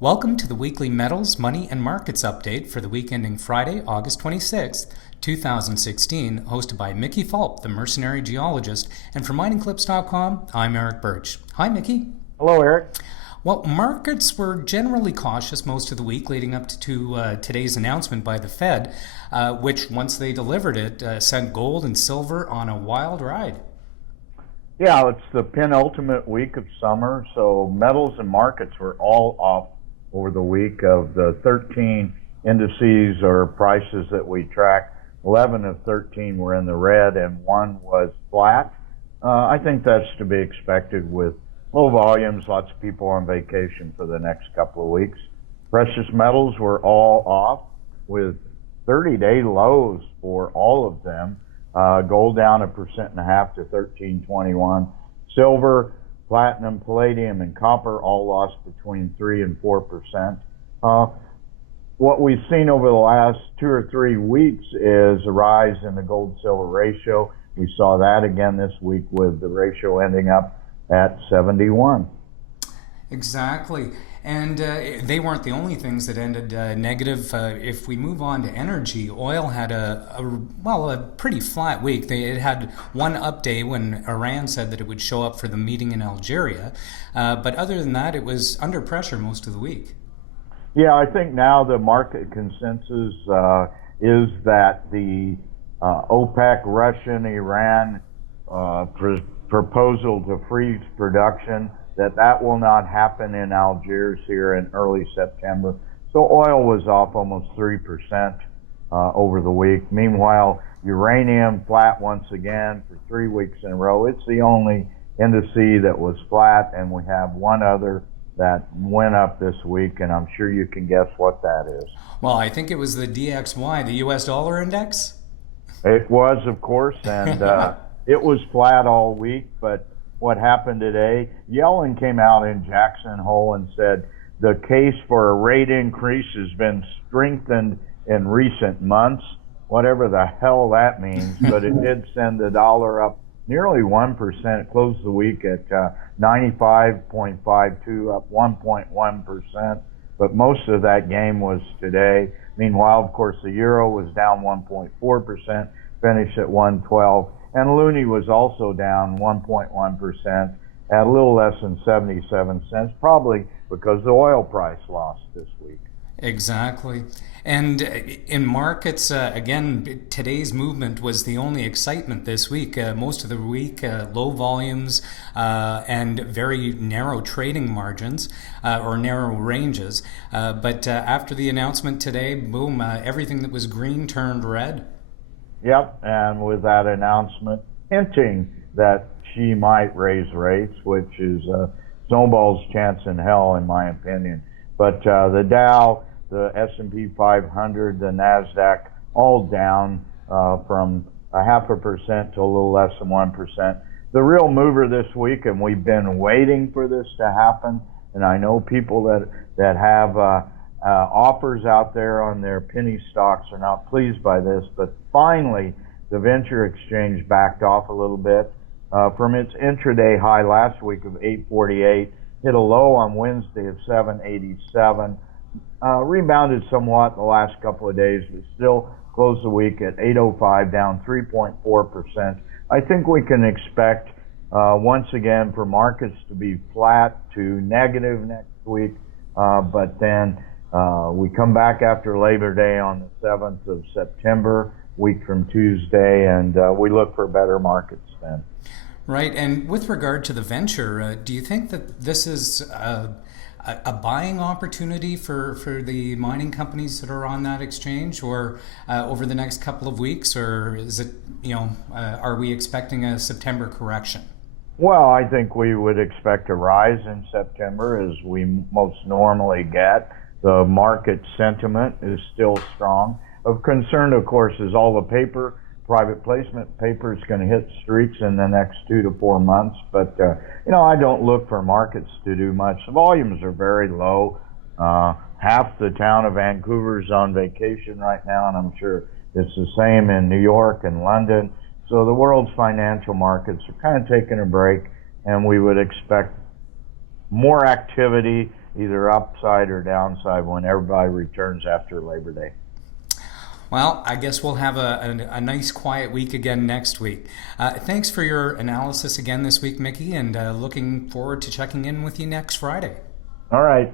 Welcome to the weekly Metals, Money, and Markets update for the week ending Friday, August 26th, 2016, hosted by Mickey Fulp, the Mercenary Geologist, and from miningclips.com, I'm Erick Bertsch. Hi, Mickey. Hello, Eric. Well, markets were generally cautious most of the week leading up to today's announcement by the Fed, which, once they delivered it, sent gold and silver on a wild ride. Yeah, it's the penultimate week of summer, so metals and markets were all off over the week. Of the 13 indices or prices that we track, 11 of 13 were in the red and one was flat. I think that's to be expected with low volumes, lots of people on vacation for the next couple of weeks. Precious metals were all off with 30-day lows for all of them. Gold down 1.5% to 13.21. Silver, platinum, palladium, and copper all lost between 3 and 4%. What we've seen over the last 2 or 3 weeks is a rise in the gold-silver ratio. We saw that again this week with the ratio ending up at 71. Exactly. And they weren't the only things that ended negative. If we move on to energy, oil had a pretty flat week. It had one up day when Iran said that it would show up for the meeting in Algeria. But other than that, it was under pressure most of the week. Yeah, I think now the market consensus is that the OPEC, Russian, Iran proposal to freeze production, that will not happen in Algiers here in early September. So oil was off almost 3% over the week. Meanwhile, uranium flat once again for 3 weeks in a row. It's the only indice that was flat, and we have one other that went up this week, and I'm sure you can guess what that is. Well, I think it was the DXY, the US dollar index. It was, of course, and it was flat all week, but what happened today, Yellen came out in Jackson Hole and said the case for a rate increase has been strengthened in recent months, whatever the hell that means, but it did send the dollar up nearly 1%. It closed the week at 95.52, up 1.1%, but most of that gain was today. Meanwhile, of course, the euro was down 1.4%, finished at 112. And loonie was also down 1.1% at a little less than 77 cents, probably because the oil price lost this week. Exactly. And in markets, again, today's movement was the only excitement this week. Most of the week, low volumes and very narrow trading margins or narrow ranges. But after the announcement today, boom, everything that was green turned red. Yep, and with that announcement hinting that she might raise rates, which is snowball's chance in hell, in my opinion. But the Dow, the S&P 500, the NASDAQ, all down from 0.5% to a little less than 1%. The real mover this week, and we've been waiting for this to happen, and I know people that have offers out there on their penny stocks are not pleased by this, but finally the venture exchange backed off a little bit from its intraday high last week of 848, hit a low on Wednesday of 787, rebounded somewhat the last couple of days, but still closed the week at 805, down 3.4%. I think we can expect once again for markets to be flat to negative next week, but then we come back after Labor Day on the 7th of September, week from Tuesday, and we look for better markets then. Right, and with regard to the venture, do you think that this is a buying opportunity for the mining companies that are on that exchange, or over the next couple of weeks, or is it, are we expecting a September correction? Well, I think we would expect a rise in September, as we most normally get. The market sentiment is still strong. Of concern, of course, is all the paper, private placement paper is going to hit streets in the next 2 to 4 months. But, I don't look for markets to do much. The volumes are very low. Half the town of Vancouver is on vacation right now, and I'm sure it's the same in New York and London. So the world's financial markets are kind of taking a break, and we would expect more activity either upside or downside when everybody returns after Labor Day. Well, I guess we'll have a nice quiet week again next week. Thanks for your analysis again this week, Mickey, and looking forward to checking in with you next Friday. All right.